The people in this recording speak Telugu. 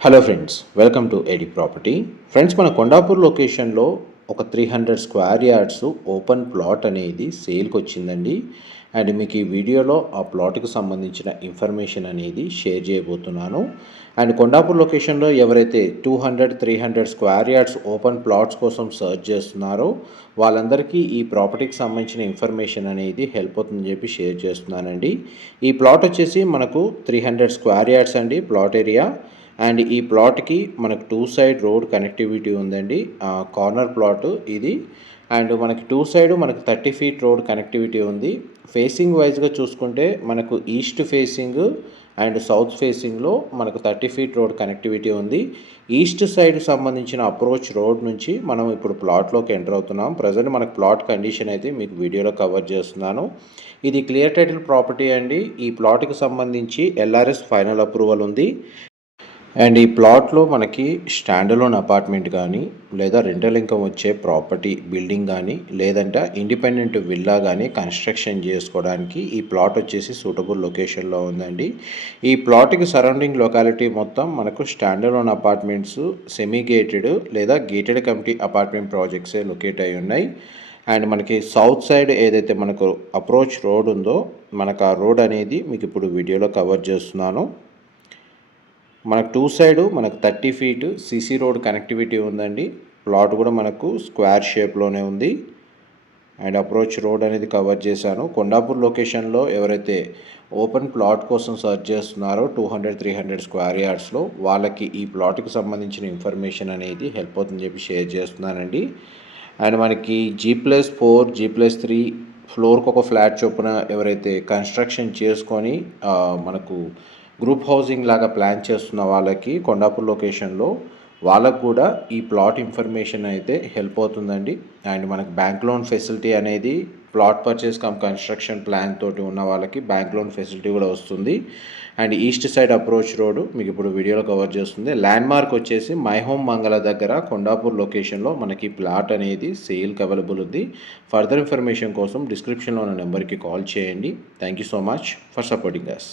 Hello friends welcome to AD property friends మన కొండాపూర్ లొకేషన్లో ఒక three hundred square yards open plot అనేది సేల్కి వచ్చిందండి. అండ్ మీకు ఈ వీడియోలో ఆ ప్లాట్కి సంబంధించిన ఇన్ఫర్మేషన్ అనేది షేర్ చేయబోతున్నాను. అండ్ కొండాపూర్ లొకేషన్లో ఎవరైతే two hundred three hundred square yards open plots కోసం సర్చ్ చేస్తున్నారో వాళ్ళందరికీ ఈ ప్రాపర్టీకి సంబంధించిన ఇన్ఫర్మేషన్ అనేది హెల్ప్ అవుతుందని చెప్పి షేర్ చేస్తున్నానండి. ఈ ప్లాట్ వచ్చేసి మనకు త్రీ హండ్రెడ్ స్క్వేర్ యార్డ్స్ అండి ప్లాట్ ఏరియా అండ్ ఈ ప్లాట్కి మనకు టూ సైడ్ రోడ్ కనెక్టివిటీ ఉందండి. కార్నర్ ప్లాట్ ఇది. అండ్ మనకి టూ సైడ్ మనకు థర్టీ ఫీట్ రోడ్ కనెక్టివిటీ ఉంది. ఫేసింగ్ వైజ్గా చూసుకుంటే మనకు ఈస్ట్ ఫేసింగ్ అండ్ సౌత్ ఫేసింగ్లో మనకు థర్టీ ఫీట్ రోడ్ కనెక్టివిటీ ఉంది. ఈస్ట్ సైడ్ సంబంధించిన అప్రోచ్ రోడ్ నుంచి మనం ఇప్పుడు ప్లాట్లోకి ఎంటర్ అవుతున్నాం. ప్రజెంట్ మనకు ప్లాట్ కండిషన్ అయితే మీకు వీడియోలో కవర్ చేస్తున్నాను. ఇది క్లియర్ టైటిల్ ప్రాపర్టీ అండి. ఈ ప్లాట్కి సంబంధించి ఎల్ఆర్ఎస్ ఫైనల్ అప్రూవల్ ఉంది. అండ్ ఈ ప్లాట్లో మనకి స్టాండలోన్ అపార్ట్మెంట్ కానీ లేదా రెంటల్ ఇన్కమ్ వచ్చే ప్రాపర్టీ బిల్డింగ్ కానీ లేదంటే ఇండిపెండెంట్ విల్లా కానీ కన్స్ట్రక్షన్ చేసుకోవడానికి ఈ ప్లాట్ వచ్చేసి సూటబుల్ లొకేషన్లో ఉందండి. ఈ ప్లాట్కి సరౌండింగ్ లొకాలిటీ మొత్తం మనకు స్టాండలోన్ అపార్ట్మెంట్స్ సెమీ గేటెడ్ లేదా గేటెడ్ కమిటీ అపార్ట్మెంట్ ప్రాజెక్ట్సే లొకేట్ అయి ఉన్నాయి. అండ్ మనకి సౌత్ సైడ్ ఏదైతే మనకు అప్రోచ్ రోడ్ ఉందో మనకు ఆ రోడ్ అనేది మీకు ఇప్పుడు వీడియోలో కవర్ చేస్తున్నాను. మనకు టూ సైడు మనకు thirty feet CC road connectivity ఉందండి. ప్లాట్ కూడా మనకు స్క్వేర్ షేప్లోనే ఉంది. అండ్ అప్రోచ్ రోడ్ అనేది కవర్ చేశాను. కొండాపూర్ లొకేషన్లో ఎవరైతే ఓపెన్ ప్లాట్ కోసం సర్చ్ చేస్తున్నారో two hundred three hundred square యార్డ్స్లో వాళ్ళకి ఈ ప్లాట్కి సంబంధించిన ఇన్ఫర్మేషన్ అనేది హెల్ప్ అవుతుందని చెప్పి షేర్ చేస్తున్నానండి. అండ్ మనకి G plus four G plus three ఫ్లోర్కి ఒక ఫ్లాట్ చొప్పున ఎవరైతే కన్స్ట్రక్షన్ చేసుకొని మనకు గ్రూప్ హౌసింగ్ లాగా ప్లాన్ చేస్తున్న వాళ్ళకి కొండాపూర్ లొకేషన్లో వాళ్ళకు కూడా ఈ ప్లాట్ ఇన్ఫర్మేషన్ అయితే హెల్ప్ అవుతుందండి. అండ్ మనకి బ్యాంక్ లోన్ ఫెసిలిటీ అనేది plot purchase cum construction plan తోటి ఉన్న వాళ్ళకి బ్యాంక్ లోన్ ఫెసిలిటీ కూడా వస్తుంది. And east side approach road మీకు ఇప్పుడు వీడియోలో కవర్ చేస్తుంది. ల్యాండ్ మార్క్ వచ్చేసి మై హోమ్ మంగళ దగ్గర కొండాపూర్ లొకేషన్లో మనకి ప్లాట్ అనేది సేల్కి అవైలబుల్ ఉంది. ఫర్దర్ ఇన్ఫర్మేషన్ కోసం డిస్క్రిప్షన్లో ఉన్న నెంబర్కి కాల్ చేయండి. Thank you so much for supporting us